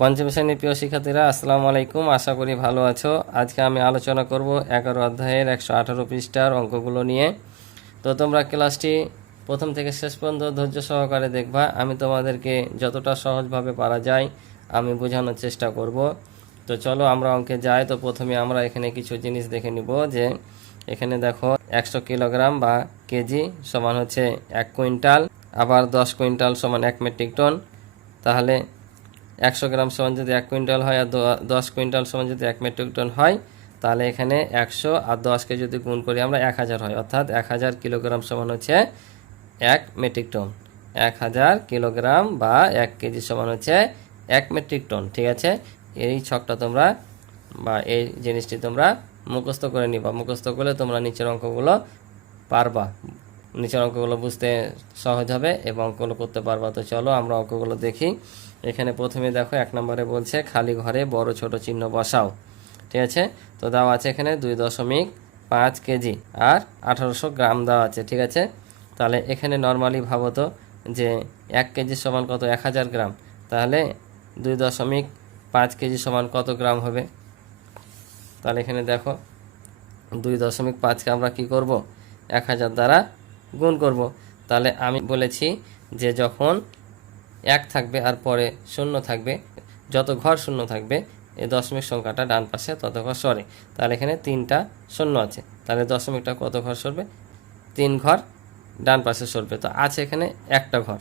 পঞ্চম শ্রেণির প্রিয় শিক্ষার্থীরা, আসসালামু আলাইকুম। আশা করি ভালো আছো। আজকে আমি আলোচনা করব এগারো অধ্যায়ের একশো আঠারো পৃষ্ঠার অঙ্কগুলো নিয়ে। তো তোমরা ক্লাসটি প্রথম থেকে শেষ পর্যন্ত ধৈর্য সহকারে দেখবা। আমি তোমাদেরকে যতটা সহজভাবে পারা যায় আমি বোঝানোর চেষ্টা করব। তো চলো আমরা অঙ্কে যাই। তো প্রথমে আমরা এখানে কিছু জিনিস দেখে নিব যে এখানে দেখো একশো কিলোগ্রাম বা কেজি সমান হচ্ছে এক কুইন্টাল, আবার দশ কুইন্টাল সমান এক মেট্রিক টন। তাহলে একশো গ্রাম সমান যদি এক কুইন্টাল হয় আর দশ কুইন্টাল সমান যদি এক মেট্রিক টন হয়, তাহলে এখানে একশো আর দশকে যদি গুণ করি আমরা এক হাজার হয়। অর্থাৎ এক হাজার কিলোগ্রাম সমান হচ্ছে এক মেট্রিক টন। এক হাজার কিলোগ্রাম বা এক কেজি সমান হচ্ছে এক মেট্রিক টন, ঠিক আছে? এই ছকটা তোমরা বা এই জিনিসটি তোমরা মুখস্থ করে নিবা। মুখস্থ করলে তোমরা নিচের অঙ্কগুলো পারবা। নিচের অঙ্কগুলো বুঝতে সহজ হবে এবং অঙ্কগুলো করতে পারবা। তো চলো আমরা অঙ্কগুলো দেখি। এখানে প্রথমে দেখো, এক নম্বরে বলছে, খালি ঘরে বড় ছোট চিহ্ন বসাও। ঠিক আছে? তো দেওয়া আছে এখানে দুই দশমিক পাঁচ কেজি আর আঠারোশো গ্রাম দেওয়া আছে, ঠিক আছে? তাহলে এখানে নর্মালি ভাবো তো যে এক কেজি সমান কত? এক হাজার গ্রাম। তাহলে দুই দশমিক পাঁচ কেজি সমান কত গ্রাম হবে? তাহলে এখানে দেখো, দুই দশমিক পাঁচকে আমরা কি করব? এক হাজার দ্বারা গুণ করব। তাহলে আমি বলেছি যে যখন এক থাকবে আর পরে শূন্য থাকবে, যত ঘর শূন্য থাকবে এই দশমিক সংখ্যাটা ডান পাশে তত ঘর সরে। তাহলে এখানে তিনটা শূন্য আছে। তাহলে দশমিকটা কত ঘর সরবে? তিন ঘর ডান পাশে সরবে। তো আছে এখানে একটা ঘর।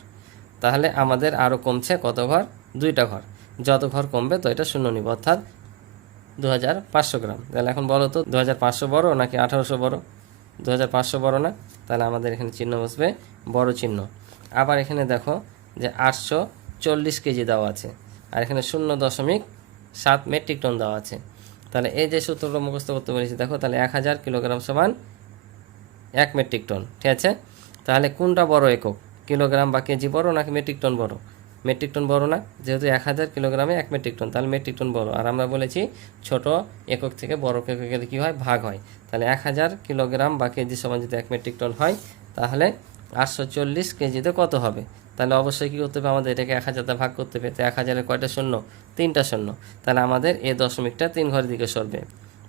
তাহলে আমাদের আরও কমছে কত ঘর? দুইটা ঘর। যত ঘর কমবে, তো এটা শূন্য নিব। অর্থাৎ দু হাজার পাঁচশো গ্রাম। তাহলে এখন বলো তো দু বড়ো নাকি আঠারোশো বড়? দু হাজার পাঁচশো বড় না? তাহলে আমাদের এখানে চিহ্ন বসবে, বড় চিহ্ন। আবার এখানে দেখো যে আটশো চল্লিশ কেজি দেওয়া আছে, আর এখানে শূন্য দশমিক সাত মেট্রিক টন দেওয়া আছে। তাহলে এই যে সূত্রটা মুখস্থ করতে পেরেছি দেখো তাহলে এক হাজার কিলোগ্রাম সমান এক মেট্রিক টন, ঠিক আছে? তাহলে কোনটা বড় একক, কিলোগ্রাম বা কেজি বড় নাকি মেট্রিক টন বড়? মেট্রিক টন বড় না, যেহেতু এক হাজার কিলোগ্রামে এক মেট্রিক টন তাহলে মেট্রিক টন বড়। আর আমরা বলেছি ছোট একক থেকে বড় এককে কী হয়? ভাগ হয়। তাহলে এক হাজার কিলোগ্রাম বা কেজি সমান যদি এক মেট্রিক টন হয়, তাহলে আটশো চল্লিশ কেজিতে কত হবে? তাহলে অবশ্যই কী করতে হবে? আমাদের এটাকে এক হাজারটা ভাগ করতে হবে। তো এক হাজারের কয়টা শূন্য? তিনটা শূন্য। তাহলে আমাদের এই দশমিকটা তিন ঘরের দিকে সরবে।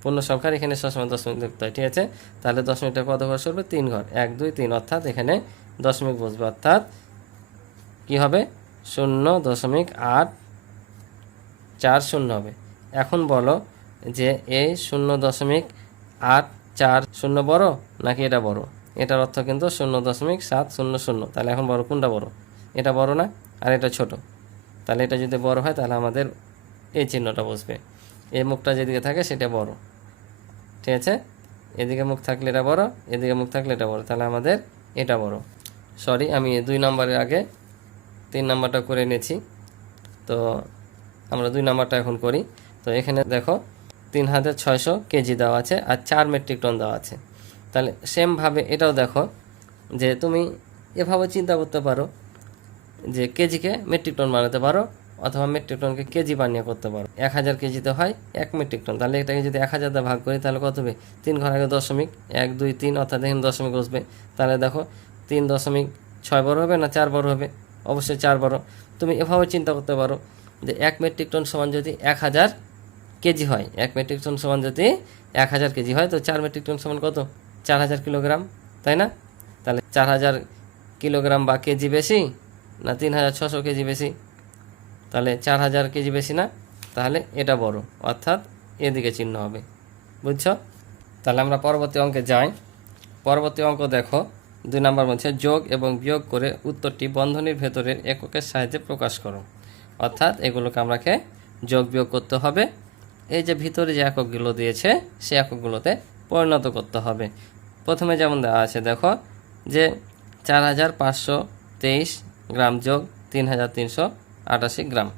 পূর্ণ সংখ্যার এখানে সবসময় দশমিক দেখতে হয়, ঠিক আছে? তাহলে দশমিকটা কত ঘর সরবে? তিন ঘর। এক, দুই, তিন। অর্থাৎ এখানে দশমিক বসবে। অর্থাৎ কি হবে? শূন্য দশমিক আট চার শূন্য হবে। এখন বলো যে এই শূন্য দশমিক আট চার শূন্য বড় নাকি এটা বড়? এটার অর্থ কিন্তু শূন্য দশমিক সাত শূন্য শূন্য। তাহলে এখন বড় কোনটা বড়? এটা বড় না? আর এটা ছোট। তাহলে এটা যদি বড় হয়, তাহলে আমাদের এই চিহ্নটা বসবে। এই মুখটা যেদিকে থাকে সেটা বড়। ঠিক আছে? এদিকে মুখ থাকলে এটা বড়, এদিকে মুখ থাকলে এটা বড়। তাহলে আমাদের এটা বড়। সরি আমি দুই নম্বরের আগে তিন নাম্বারটা করে নিয়েছি তো আমরা দুই নাম্বারটা এখন করি। তো এখানে দেখো, তিন হাজার ছয়শো কেজি দেওয়া আছে আর চার মেট্রিক টন দেওয়া আছে। তাহলে সেমভাবে এটাও দেখো যে তুমি এভাবে চিন্তা করতে পারো যে কেজিকে মেট্রিক টন বানাতে পারো অথবা মেট্রিক টনকে কেজি বানিয়ে করতে পারো। এক হাজার কেজিতে হয় এক মেট্রিক টন তাহলে এটাকে যদি এক হাজার দিয়ে ভাগ করি, তাহলে কত হবে? তিন ঘর আগে দশমিক এক দুই তিন, অর্থাৎ এখানে দশমিক বসবে। তাহলে দেখো, তিন দশমিক ছয় বড় হবে না চার বড় হবে? অবশ্যই চার বড় তুমি এভাবে চিন্তা করতে পারো যে এক মেট্রিক টন সমান যদি এক হাজার কেজি হয়, এক মেট্রিক টন সমান যদি এক হাজার কেজি হয়, তো চার মেট্রিক টন সমান কত? চার হাজার কিলোগ্রাম, তাই না? তাহলে চার হাজার কিলোগ্রাম বা কেজি বেশি না তিন হাজার ছশো কেজি বেশি? তাহলে চার হাজার কেজি বেশি না, তাহলে এটা বড়। অর্থাৎ এদিকে চিহ্ন হবে, বুঝছ? তাহলে আমরা পরবর্তী অঙ্কে যাই। পরবর্তী অঙ্ক দেখো। দুই নম্বর বলছে যোগ এবং বিয়োগ করে উত্তরটি বন্ধনীর ভেতরের এককের সাহায্যে প্রকাশ করো। অর্থাৎ এগুলোকে আমরাকে যোগ বিয়োগ করতে হবে। এই যে ভিতরে যে এককগুলো দিয়েছে, সে এককগুলোতে পরিণত করতে হবে। প্রথমে যেমন দেওয়া আছে, দেখো যে চার হাজার পাঁচশো তেইশ গ্রাম যোগ তিন হাজার তিনশো আটাশি গ্রাম।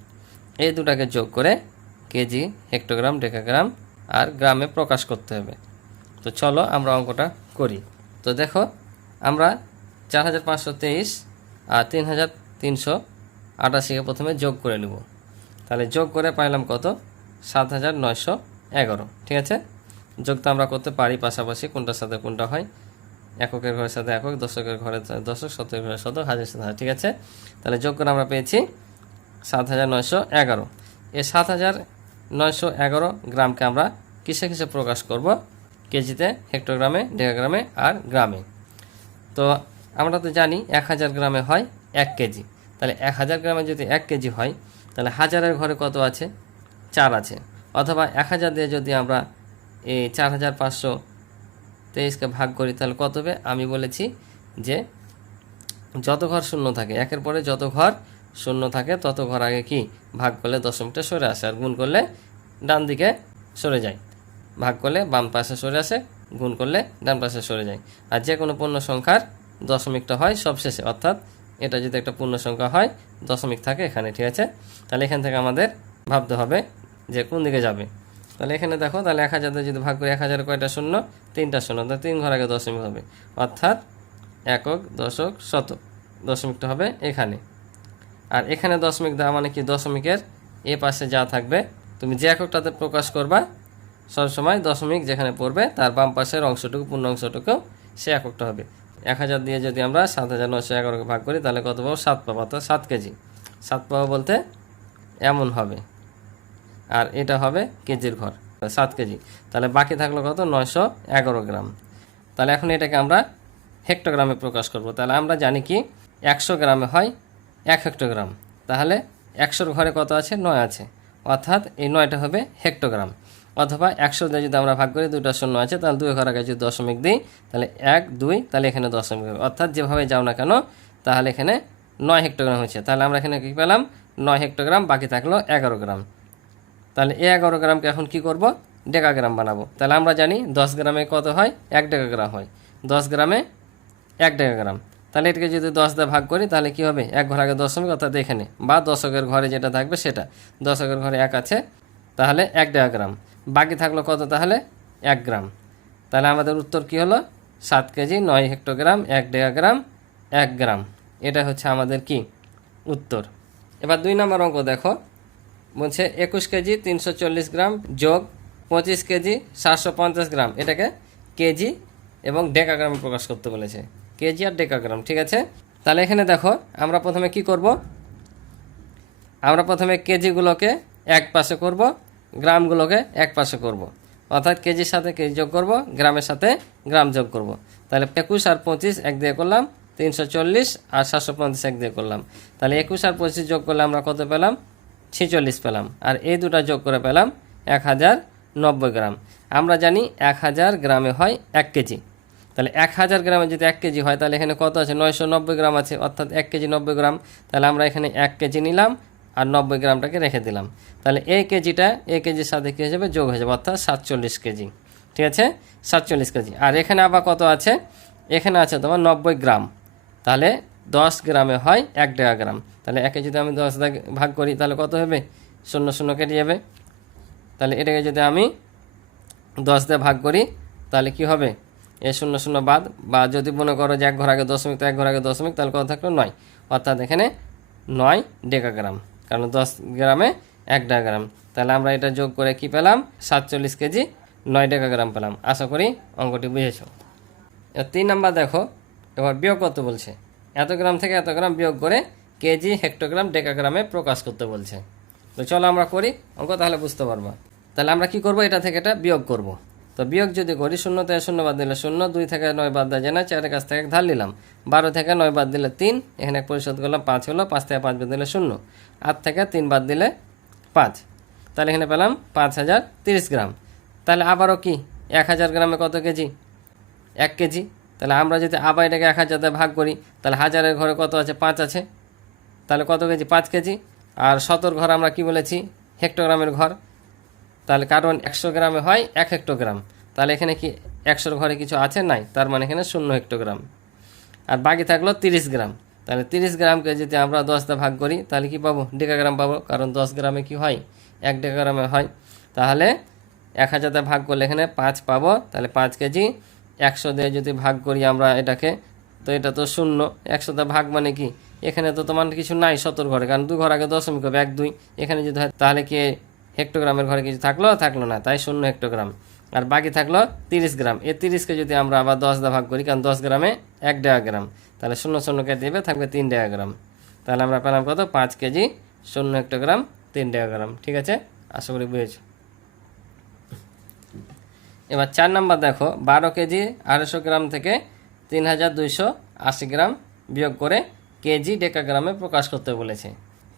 এই দুটাকে যোগ করে কেজি, হেক্টোগ্রাম, ডেকাগ্রাম আর গ্রামে প্রকাশ করতে হবে। তো চলো আমরা অঙ্কটা করি। তো দেখো আমরা চার হাজার পাঁচশো তেইশ আর তিন হাজার তিনশো আটাশিকে প্রথমে যোগ করে নেব। তাহলে যোগ করে পাইলাম কত? সাত হাজার নয়শো এগারো। ঠিক আছে? যোগ তো আমরা করতে পারি পাশাপাশি কোনটার সাথে কোনটা হয়? এককের ঘরের সাথে একক, দশকের ঘরের দশক, শতকের ঘরের শতক হাজার সাথে হাজার ঠিক আছে? তাহলে যোগ করে আমরা পেয়েছি সাত হাজার নয়শো এগারো। এ সাত হাজার নয়শো এগারো গ্রামকে আমরা কিসে কিসে প্রকাশ করব? কেজিতে হেক্টোগ্রামে ডেকাগ্রামে আর গ্রামে। তো আমরা তো জানি এক হাজার গ্রামে হয় এক কেজি। তাহলে এক হাজার গ্রামে যদি এক কেজি হয়, তাহলে হাজারের ঘরে কত আছে? চার আছে। অথবা এক হাজার দিয়ে যদি আমরা এই চার হাজার পাঁচশো তেইশকে ভাগ করি, তাহলে কত হবে? আমি বলেছি যে যত ঘর শূন্য থাকে, একের পরে যত ঘর শূন্য থাকে, তত ঘর আগে কি? ভাগ করলে দশমিকটা সরে আসে, আর গুণ করলে ডান দিকে সরে যায়। ভাগ করলে বাম পাশে সরে আসে গুণ করলে ডান পাশে সরে যায়। আর যে কোনো পূর্ণ সংখ্যার দশমিকটা হয় সবশেষে, অর্থাৎ এটা যদি একটা পূর্ণ সংখ্যা হয়, দশমিক থাকে এখানে, ঠিক আছে? তাহলে এখান থেকে আমাদের ভাবতে হবে যে কোন দিকে যাবে। তাহলে এখানে দেখো, তাহলে এক হাজার যদি ভাগ করি, এক হাজার কয়টা শূন্য? তিনটা শূন্য, তাহলে তিন ঘর আগে দশমিক হবে। অর্থাৎ একক, দশক, শতক। দশমিকটা হবে এখানে। আর এখানে দশমিক দেওয়া মানে কি? দশমিকের এ পাশে যা থাকবে, তুমি যে এককটাতে প্রকাশ করবা সবসময় দশমিক যেখানে পড়বে, তার বাম পাশের অংশটুকু, পূর্ণ অংশটুকু সে এককটা হবে। এক হাজার দিয়ে যদি আমরা সাত হাজার নশো এগারোকে ভাগ করি, তাহলে কত পাবো? সাত পাবো, অর্থাৎ সাত কেজি। সাত পাবো বলতে এমন হবে। আর এটা হবে কেজির ঘর, সাত কেজি। তাহলে বাকি থাকল কত? নয়শো এগারো গ্রাম। তাহলে এখন এটাকে আমরা হেক্টোগ্রামে প্রকাশ করব। তাহলে আমরা জানি কি? একশো গ্রামে হয় এক হেক্টোগ্রাম। তাহলে একশোর ঘরে কত আছে? নয় আছে। অর্থাৎ এই নয়টা হবে হেক্টোগ্রাম। অথবা একশো দিয়ে যদি আমরা ভাগ করি, দুইটা শূন্য আছে, তাহলে দুই ঘর আগে যদি দশমিক দিই, তাহলে এক, দুই, তাহলে এখানে দশমিক হবে। অর্থাৎ যেভাবে যাও না কেন, তাহলে এখানে নয় হেক্টোগ্রাম হয়েছে। তাহলে আমরা এখানে কী পেলাম? নয় হেক্টোগ্রাম বাকি থাকল এগারো গ্রাম তাহলে এই এগারো গ্রামকে এখন কি করব? ডেকাগ্রাম বানাবো। তাহলে আমরা জানি দশ গ্রামে কত হয়? এক ডেকাগ্রাম হয়। দশ গ্রামে এক ডেকাগ্রাম তাহলে এটাকে যদি দশ দিয়ে ভাগ করি, তাহলে কি হবে? এক ঘর আগে দশমিক, অর্থাৎ এখানে। বা দশকের ঘরে যেটা থাকবে সেটা। দশকের ঘরে এক আছে, তাহলে এক ডেকাগ্রাম বাকি থাকল কত তাহলে? এক গ্রাম। তাহলে আমাদের উত্তর কি হলো? সাত কেজি, নয় হেক্টোগ্রাম, এক ডেকাগ্রাম এক গ্রাম। এটা হচ্ছে আমাদের কি? উত্তর। এবার দুই নম্বর অঙ্ক দেখো। বলছে একুশ কেজি, তিনশো চল্লিশ গ্রাম যোগ পঁচিশ কেজি, সাতশো পঞ্চাশ গ্রাম। এটাকে কেজি এবং ডেকাগ্রামে প্রকাশ করতে বলেছে। কেজি আর ডেকাগ্রাম, ঠিক আছে? তাহলে এখানে দেখো, আমরা প্রথমে কি করব? আমরা প্রথমে কেজিগুলোকে এক পাশে করব। গ্রামগুলোকে এক পাশে করব। অর্থাৎ কেজির সাথে কেজি যোগ করব, গ্রামের সাথে গ্রাম যোগ করব। তাহলে একুশ আর পঁচিশ এক দিয়ে করলাম, তিনশো চল্লিশ আর সাতশো পঞ্চাশ এক দিয়ে করলাম। তাহলে একুশ আর পঁচিশ যোগ করলে আমরা কত পেলাম? ছেচল্লিশ পেলাম। আর এই দুটা যোগ করে পেলাম এক হাজার নব্বই গ্রাম। আমরা জানি এক হাজার গ্রামে হয় এক কেজি। তাহলে এক হাজার গ্রামে যদি এক কেজি হয়, তাহলে এখানে কত আছে? নয়শো নব্বই গ্রাম আছে। অর্থাৎ এক কেজি নব্বই গ্রাম। তাহলে আমরা এখানে এক কেজি নিলাম আর নব্বই গ্রামটাকে রেখে দিলাম। তাহলে এই কেজিটা এই কেজির সাথে কী যাবে? যোগ হয়ে যাবে, অর্থাৎ সাতচল্লিশ কেজি। ঠিক আছে? সাতচল্লিশ কেজি। আর এখানে আবার কত আছে? এখানে আছে তোমার নব্বই গ্রাম। তাহলে দশ গ্রামে হয় এক ডেকা গ্রাম। তাহলে একে যদি আমি দশ ভাগ করি, তাহলে কত হবে? শূন্য শূন্য কেটে যাবে। তাহলে এটাকে যদি আমি দশ দিয়ে ভাগ করি, তাহলে কি হবে? এ শূন্য শূন্য বাদ। বা যদি মনে করো যে এক ঘর আগে দশমিক, তো এক ঘর আগে দশমিক, তাহলে কত থাকল? নয়। অর্থাৎ এখানে নয় ডেকাগ্রাম কারণ দশ গ্রামে এক ডেকাগ্রাম তাহলে আমরা এটা যোগ করে কি পেলাম? সাতচল্লিশ কেজি নয় ডেকাগ্রাম পেলাম। আশা করি অঙ্কটি বুঝেছ। তিন নাম্বার দেখো। এবার বিয়োগ করতে বলছে। এত গ্রাম থেকে এত গ্রাম বিয়োগ করে কেজি, হেক্টোগ্রাম, ডেকাগ্রামে প্রকাশ করতে বলছে। তো চলো আমরা করি। অঙ্ক তাহলে বুঝতে পারব। তাহলে আমরা কি করব? এটা থেকে এটা বিয়োগ করব। তো বিয়োগ যদি করি, শূন্য থেকে শূন্য বাদ দিলে শূন্য, দুই থেকে নয় বাদ দেওয়া যায় না, চারের কাছ থেকে ধার নিলাম। বারো থেকে নয় বাদ দিলে তিন, এখানে পরিশোধ করলাম, পাঁচ হলো, পাঁচ থেকে পাঁচ বাদ দিলে শূন্য। আট থেকে তিন বাদ দিলে পাঁচ। তাহলে এখানে পেলাম পাঁচ হাজার তিরিশ গ্রাম। তাহলে আবারও কি? এক হাজার গ্রামে কত কেজি? এক কেজি। তাহলে আমরা যদি আবার এটাকে এক হাজার ভাগ করি, তাহলে হাজারের ঘরে কত আছে? পাঁচ আছে। তাহলে কত কেজি? পাঁচ কেজি। আর শতর ঘর আমরা কি বলেছি? হেক্টোগ্রামের ঘর। তাহলে কারণ একশো গ্রামে হয় এক হেক্টোগ্রাম। তাহলে এখানে কি একশোর ঘরে কিছু আছে? নাই। তার মানে এখানে শূন্য হেক্টোগ্রাম। আর বাকি থাকল তিরিশ গ্রাম। তাহলে তিরিশ গ্রামকে যদি আমরা দশটা ভাগ করি, তাহলে কি পাবো? ডেকাগ্রাম পাবো, কারণ দশ গ্রামে কি হয়? এক ডেকাগ্রামে হয়। তাহলে এক হাজারতে ভাগ করলে এখানে পাঁচ পাবো। তাহলে পাঁচ কেজি একশো দিয়ে যদি ভাগ করি আমরা এটাকে, তো এটা তো শূন্য। একশোতে ভাগ মানে কি? এখানে তো তোমার কিছু নাই সতর ঘরে, কারণ দু ঘর আগে দশমিক হবে, এক, দুই। এখানে যদি হয়, তাহলে কি হেক্টোগ্রামের ঘরে কিছু থাকল? থাকল না, তাই শূন্য হেক্টোগ্রাম। আর বাকি থাকল তিরিশ গ্রাম। এ তিরিশকে যদি আমরা আবার দশ দা ভাগ করি, কারণ দশ গ্রামে এক গ্রাম তাহলে শূন্য শূন্য কেটে দেবে, থাকবে তিন গ্রাম তাহলে আমরা পেলাম কত? পাঁচ কেজি শূন্য একটা গ্রাম তিন ডেকাগ্রাম ঠিক আছে? আশা করি বুঝেছ। এবার চার নাম্বার দেখো, বারো কেজি আড়াইশো গ্রাম থেকে তিন হাজার দুইশো আশি গ্রাম বিয়োগ করে কেজি ডেকাগ্রামে প্রকাশ করতে বলেছে।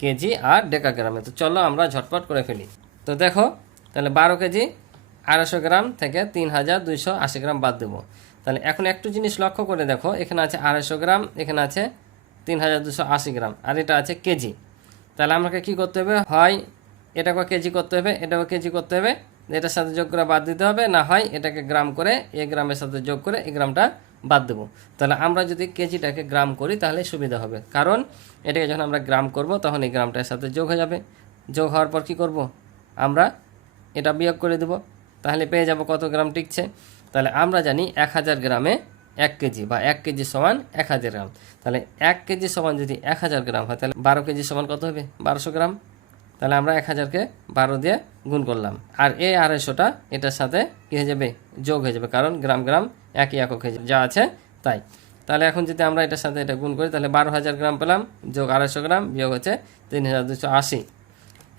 কেজি আর ডেকাগ্রামে। তো চলো আমরা ঝটপট করে ফেলি। তো দেখো, তাহলে বারো কেজি আড়াইশো গ্রাম থেকে তিন হাজার দুইশো আশি গ্রাম বাদ দেবো। তাহলে এখন একটু জিনিস লক্ষ্য করে দেখো, এখানে আছে আড়াইশো গ্রাম, এখানে আছে তিন হাজার দুশো আশি গ্রাম, আর এটা আছে কেজি। তাহলে আমাকে কি করতে হবে? হয় এটাকে কেজি করতে হবে এটাকে কেজি করতে হবে, এটার সাথে যোগ করে বাদ দিতে হবে, না হয় এটাকে গ্রাম করে এ গ্রামের সাথে যোগ করে এই গ্রামটা বাদ দেবো। তাহলে আমরা যদি কেজিটাকে গ্রাম করি, তাহলে সুবিধা হবে। কারণ এটাকে যখন আমরা গ্রাম করব, তখন এই গ্রামটার সাথে যোগ হয়ে যাবে। যোগ হওয়ার পর কি করব? আমরা এটা বিয়োগ করে দেব। তাহলে পেয়ে যাব কত গ্রাম টিকছে? তাহলে আমরা জানি এক হাজার গ্রামে এক কেজি বা এক কেজি সমান এক হাজার গ্রাম। তাহলে এক কেজি সমান যদি এক হাজার গ্রাম হয়, তাহলে বারো কেজি সমান কত হবে? বারোশো গ্রাম। তাহলে আমরা এক হাজারকে বারো দিয়ে গুণ করলাম। আর এই আড়াইশোটা, এটার সাথে কী হয়ে যাবে? যোগ হয়ে যাবে, কারণ গ্রাম গ্রাম একই একক হয়ে যাবে। যা আছে তাই। তাহলে এখন যদি আমরা এটার সাথে এটা গুণ করি, তাহলে বারো হাজার গ্রাম পেলাম, যোগ আড়াইশো গ্রাম, বিয়োগ হচ্ছে তিন হাজার দুশো আশি।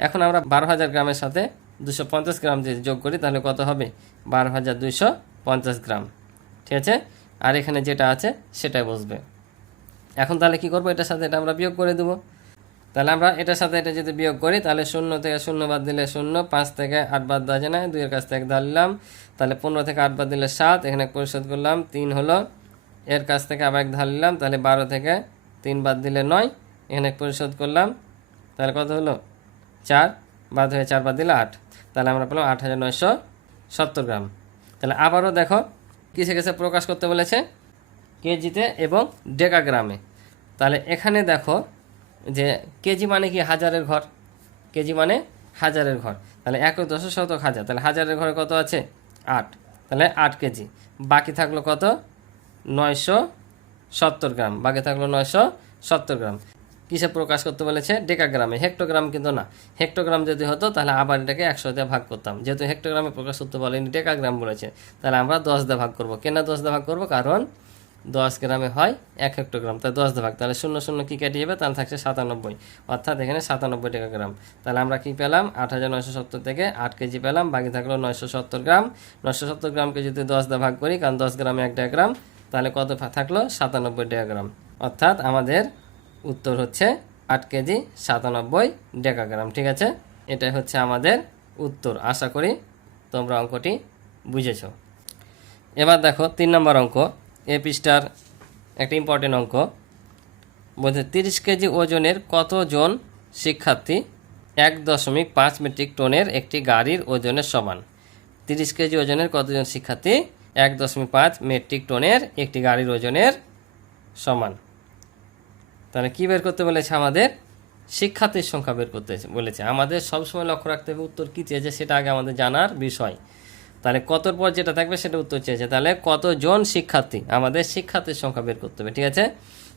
এখন আমরা বারো হাজার গ্রামের সাথে দুশো পঞ্চাশ গ্রাম যদি যোগ করি, তাহলে কত হবে? বারো হাজার দুইশো পঞ্চাশ গ্রাম, ঠিক আছে? আর এখানে যেটা আছে, সেটাই বসবে। এখন তাহলে কি করব? এটার সাথে এটা আমরা বিয়োগ করে দেবো। তাহলে আমরা এটার সাথে এটা যদি বিয়োগ করি, তাহলে শূন্য থেকে শূন্য বাদ দিলে শূন্য, পাঁচ থেকে আট বাদ দেওয়া যায় না। দুইয়ের কাছ থেকে ধরলাম তাহলে পনেরো থেকে আট বাদ দিলে সাত, এখানে পরিশোধ করলাম, তিন হলো। এর কাছ থেকে আবার এক ধারলাম তাহলে বারো থেকে তিন বাদ দিলে নয়, এখানে পরিশোধ করলাম। তাহলে কত হলো? চার, বাদ হয়ে চার বাদ দিলে আট। তাহলে আমরা পেলাম আট হাজার নয়শো সত্তর গ্রাম। তাহলে আবারও দেখো কিসে কিসে প্রকাশ করতে বলেছে? কেজিতে এবং ডেকাগ্রামে। তাহলে এখানে দেখো যে কেজি মানে কি? হাজারের ঘর। কেজি মানে হাজারের ঘর। তাহলে এক দশ শতক হাজার। তাহলে হাজারের ঘরে কত আছে? আট। তাহলে আট কেজি। বাকি থাকল কত? নয়শো সত্তর গ্রাম। বাকি থাকল নয়শো সত্তর গ্রাম। কিসে প্রকাশ করতে বলেছে ডেকাগ্রামে। হেক্টোগ্রাম কিন্তু না। হেক্টোগ্রাম যদি হতো, তাহলে আবার এটাকে একশো দিয়ে ভাগ করতাম। যেহেতু হেক্টোগ্রামে প্রকাশ করতে বলেনি, ডেকাগ্রাম বলেছে। তাহলে আমরা দশ দিয়ে ভাগ করব। কেন দশ দিয়ে ভাগ করব? কারণ দশ গ্রামে হয় এক হেক্টোগ্রাম। তাহলে দশ ভাগ। তাহলে শূন্য শূন্য কী কেটে যাবে? তাহলে থাকছে সাতানব্বই। অর্থাৎ এখানে সাতানব্বই টাকা গ্রাম তাহলে আমরা কী পেলাম? আট হাজার নয়শো সত্তর থেকে আট কেজি পেলাম। বাকি থাকল নয়শো সত্তর গ্রাম। নয়শো সত্তর গ্রামকে যদি দশ দিয়ে ভাগ করি, কারণ দশ গ্রামে এক গ্রাম তাহলে কত থাকল? সাতানব্বই গ্রাম অর্থাৎ আমাদের উত্তর হচ্ছে আট কেজি সাতানব্বই ডেকাগ্রাম, ঠিক আছে? এটাই হচ্ছে আমাদের উত্তর। আশা করি তোমরা অঙ্কটি বুঝেছ। এবার দেখো, তিন নম্বর অঙ্ক। এ পৃষ্ঠার একটা ইম্পর্টেন্ট অঙ্ক। বলছে, তিরিশ কেজি ওজনের কতজন শিক্ষার্থী এক দশমিক পাঁচ মেট্রিক টনের একটি গাড়ির ওজনের সমান? তিরিশ কেজি ওজনের কতজন শিক্ষার্থী এক দশমিক পাঁচ মেট্রিক টনের একটি গাড়ির ওজনের সমান? তাহলে কী বের করতে বলেছে? আমাদের শিক্ষার্থীর সংখ্যা বের করতে বলেছে। আমাদের সবসময় লক্ষ্য রাখতে হবে উত্তর কী চেয়েছে সেটা আগে আমাদের জানার বিষয়। তাহলে কতর পর যেটা থাকবে সেটা উত্তর চেয়েছে। তাহলে কতজন শিক্ষার্থী? আমাদের শিক্ষার্থীর সংখ্যা বের করতে হবে, ঠিক আছে?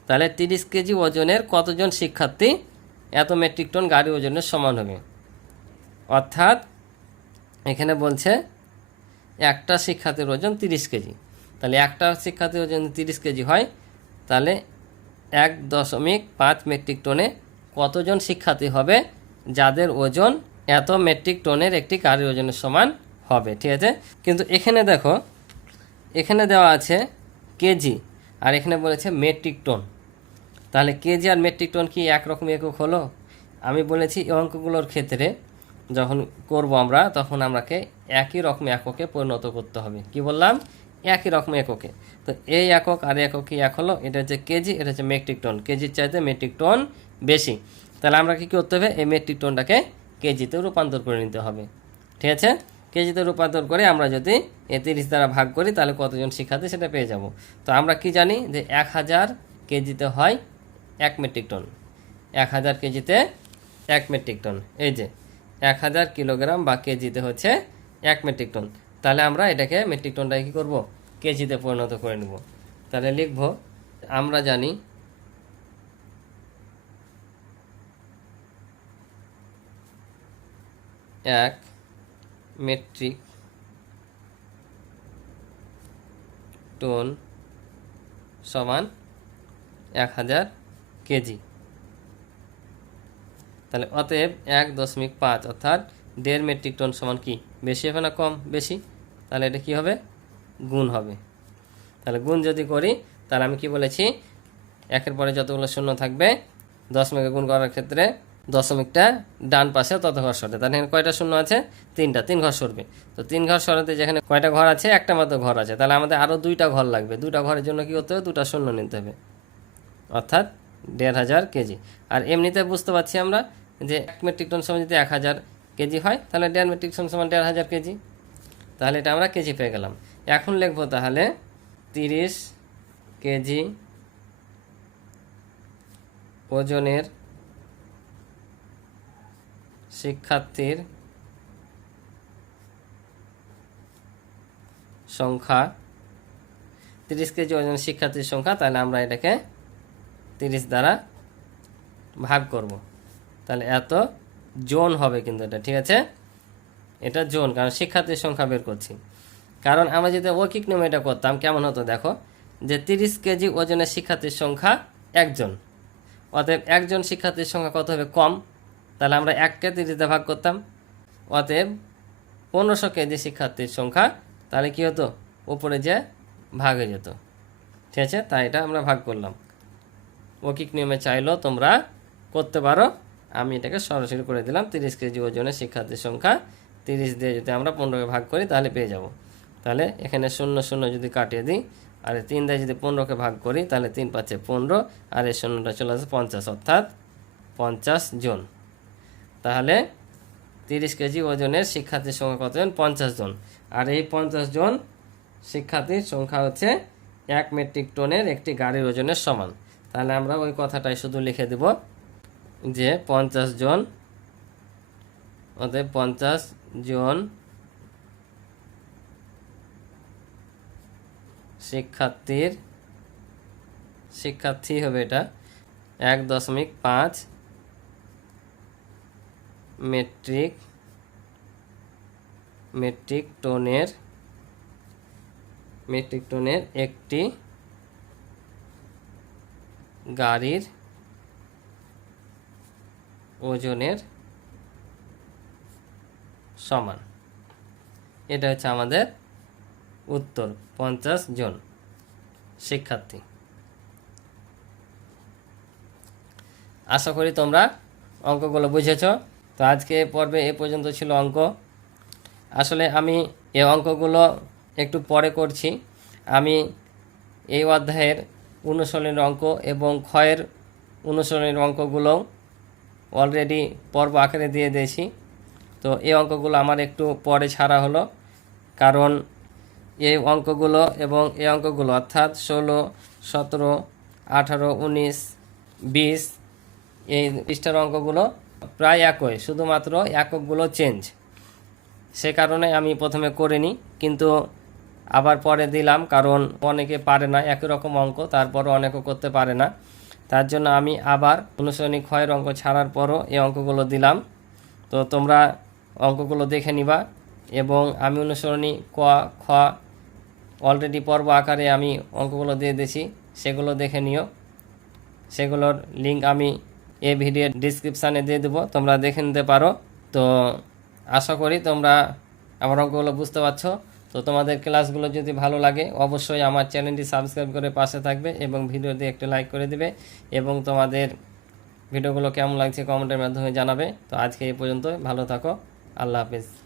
তাহলে তিরিশ কেজি ওজনের কতজন শিক্ষার্থী? এত মেট্রিক টন গাড়ি ওজনের সমান হবে। অর্থাৎ এখানে বলছে একটা শিক্ষার্থীর ওজন তিরিশ কেজি। তাহলে একটা শিক্ষার্থীর ওজন তিরিশ কেজি হয়, তাহলে এক দশমিক পাঁচ মেট্রিক টনে কতজন শিক্ষার্থী হবে, যাদের ওজন এত মেট্রিক টনের একটি গাড়ির ওজনের সমান হবে, ঠিক আছে? কিন্তু এখানে দেখো, এখানে দেওয়া আছে কেজি আর এখানে বলেছে মেট্রিক টন তাহলে কেজি আর মেট্রিক টন কি একরকম একক হলো? আমি বলেছি এই অঙ্কগুলোর ক্ষেত্রে যখন করব আমরা, তখন আমাকে একই রকম এককে পরিণত করতে হবে। কি বললাম? একই রকম এককে। তো এই একক, আর একক কি এক হলো? এটা হচ্ছে কেজি, এটা হচ্ছে মেট্রিক টন। কেজির চাইতে মেট্রিক টন বেশি। তাহলে আমরা কী করতে হবে? এই মেট্রিক টনটাকে কেজিতে রূপান্তর করে নিতে হবে। ঠিক আছে? কেজিতে রূপান্তর করে আমরা যদি এ তিরিশ দ্বারা ভাগ করি, তাহলে কতজন শিক্ষার্থী সেটা পেয়ে যাব। তো আমরা কি জানি যে এক হাজার কেজিতে হয় এক মেট্রিক টন। এক হাজার কেজিতে এক মেট্রিক টন। এই যে, এক হাজার কিলোগ্রাম বা কেজিতে হচ্ছে এক মেট্রিক টন। তাহলে আমরা এটাকে মেট্রিক টনটাকে কী করব? কেজিতে পরিণত করে নেব। তাহলে লিখব, আমরা জানি এক মেট্রিক টন সমান এক হাজার কেজি। তাহলে অতএব এক দশমিক পাঁচ অর্থাৎ দেড় মেট্রিক টন সমান কি? বেশি হবে না কম? বেশি? তাহলে এটা কি হবে? গুণ হবে। তাহলে গুণ যদি করি, তাহলে আমি কি বলেছি? একের পরে যতগুলো শূন্য থাকবে দশমিকে গুণ করার ক্ষেত্রে দশমিকটা ডান পাশে তত ঘর সরবে। তাহলে এখানে কয়টা শূন্য আছে? তিনটা। তিন ঘর সরবে। তো তিন ঘর সরাতে যেখানে কয়টা ঘর আছে? একটা মাত্র ঘর আছে। তাহলে আমাদের আরও দুইটা ঘর লাগবে। দুইটা ঘরের জন্য কি করতে হবে? দুটা শূন্য নিতে হবে। অর্থাৎ দেড় হাজার কেজি। আর এমনিতে বুঝতে পারছি আমরা যে এক মেট্রিক টন সমান যদি এক হাজার কেজি হয়, তাহলে দেড় মেট্রিক টন সমান দেড় হাজার কেজি। তাহলে এটা আমরা কেজি পেয়ে গেলাম। এখন লিখব তাহলে তিরিশ কেজি ওজনের শিক্ষার্থীর সংখ্যা। তিরিশ কেজি ওজন শিক্ষার্থীর সংখ্যা, তাহলে আমরা এটাকে তিরিশ দ্বারা ভাগ করব। তাহলে এত জোন হবে কিন্তু এটা, ঠিক আছে? এটা জোন, কারণ শিক্ষার্থীর সংখ্যা বের করছি। কারণ আমরা যদি ঐকিক নিয়মে এটা করতাম, কেমন হতো দেখো? যে তিরিশ কেজি ওজনের শিক্ষার্থীর সংখ্যা একজন। অতএব একজন শিক্ষার্থীর সংখ্যা কত হবে? কম। তাহলে আমরা এককে তিরিশ ভাগ করতাম। অতএব পনেরোশো কেজি শিক্ষার্থীর সংখ্যা তাহলে কী হতো? উপরে যে ভাগ হয়ে যেত। ঠিক আছে? তাই এটা আমরা ভাগ করলাম। মৌখিক নিয়মে চাইলেও তোমরা করতে পারো। আমি এটাকে সরাসরি করে দিলাম। তিরিশ কেজি ওজনের শিক্ষার্থীর সংখ্যা তিরিশ দিয়ে যদি আমরা পনেরোকে ভাগ করি, তাহলে পেয়ে যাব। তাহলে এখানে শূন্য শূন্য যদি কাটিয়ে দিই, আর তিন দিয়ে যদি পনেরোকে ভাগ করি, তাহলে তিন পাচ্ছে পনেরো, আর এই শূন্যটা চলে আসে পঞ্চাশ, অর্থাৎ পঞ্চাশ জন। তাহলে তিরিশ কেজি ওজনের শিক্ষার্থীর সংখ্যা কতজন পঞ্চাশ জন। আর এই পঞ্চাশ জন শিক্ষার্থীর সংখ্যা হচ্ছে এক মেট্রিক টনের একটি গাড়ির ওজনের সমান। তাহলে আমরা ওই কথাটাই শুধু লিখে দেব যে পঞ্চাশ জন, অতএব পঞ্চাশ জন শিক্ষার্থীর শিক্ষার্থী হবে এটা। এক দশমিক পাঁচ মেট্রিক মেট্রিক টনের মেট্রিক টনের একটি গাড়ির ওজনের সমান। এটা হচ্ছে আমাদের উত্তর। পঞ্চাশ জন শিক্ষার্থী। আশা করি তোমরা অঙ্কগুলো বুঝেছ। তো আজকে এ পর্বে এ পর্যন্ত ছিল অঙ্ক। আসলে আমি এই অঙ্কগুলো একটু পরে করছি। আমি এই অধ্যায়ের অনুশীলনের অঙ্ক এবং ক্ষয়ের অনুশীলনের অঙ্কগুলো অলরেডি পর্ব আকারে দিয়ে দিয়েছি। তো এই অঙ্কগুলো আমার একটু পরে ছাড়া হলো। কারণ এই অঙ্কগুলো এবং এই অঙ্কগুলো অর্থাৎ ষোলো, সতেরো, আঠারো, উনিশ, বিশ, এই পৃষ্ঠার অঙ্কগুলো প্রায় একই, শুধুমাত্র এককগুলো চেঞ্জ সে কারণে আমি প্রথমে করিনি, কিন্তু আবার পরে দিলাম, কারণ অনেকে পারে না, একই রকম অঙ্ক, তারপরও অনেকে করতে পারে না। তার জন্য আমি আবার অনুশীলনী ক্ষয়ের অঙ্ক ছাড়ার পরও এই অঙ্কগুলো দিলাম। তো তোমরা অঙ্কগুলো দেখে নিবা এবং আমি অনুসরণী ক, খ অলরেডি পর্ব আকারে আমি অঙ্কগুলো দিয়ে দিয়েছি, সেগুলো দেখে নিও। সেগুলোর লিঙ্ক আমি এই ভিডিওর ডিসক্রিপশানে দিয়ে দেবো, তোমরা দেখে নিতে পারো। তো আশা করি তোমরা আমার অঙ্কগুলো বুঝতে পারছ। তো তোমাদের ক্লাসগুলো যদি ভালো লাগে, অবশ্যই আমার চ্যানেলটি সাবস্ক্রাইব করে পাশে থাকবে এবং ভিডিওতে একটু লাইক করে দিবে এবং তোমাদের ভিডিওগুলো কেমন লাগছে কমেন্টের মাধ্যমে জানাবে। তো আজকে এই পর্যন্ত ভালো থাকো, আল্লাহ হাফিজ।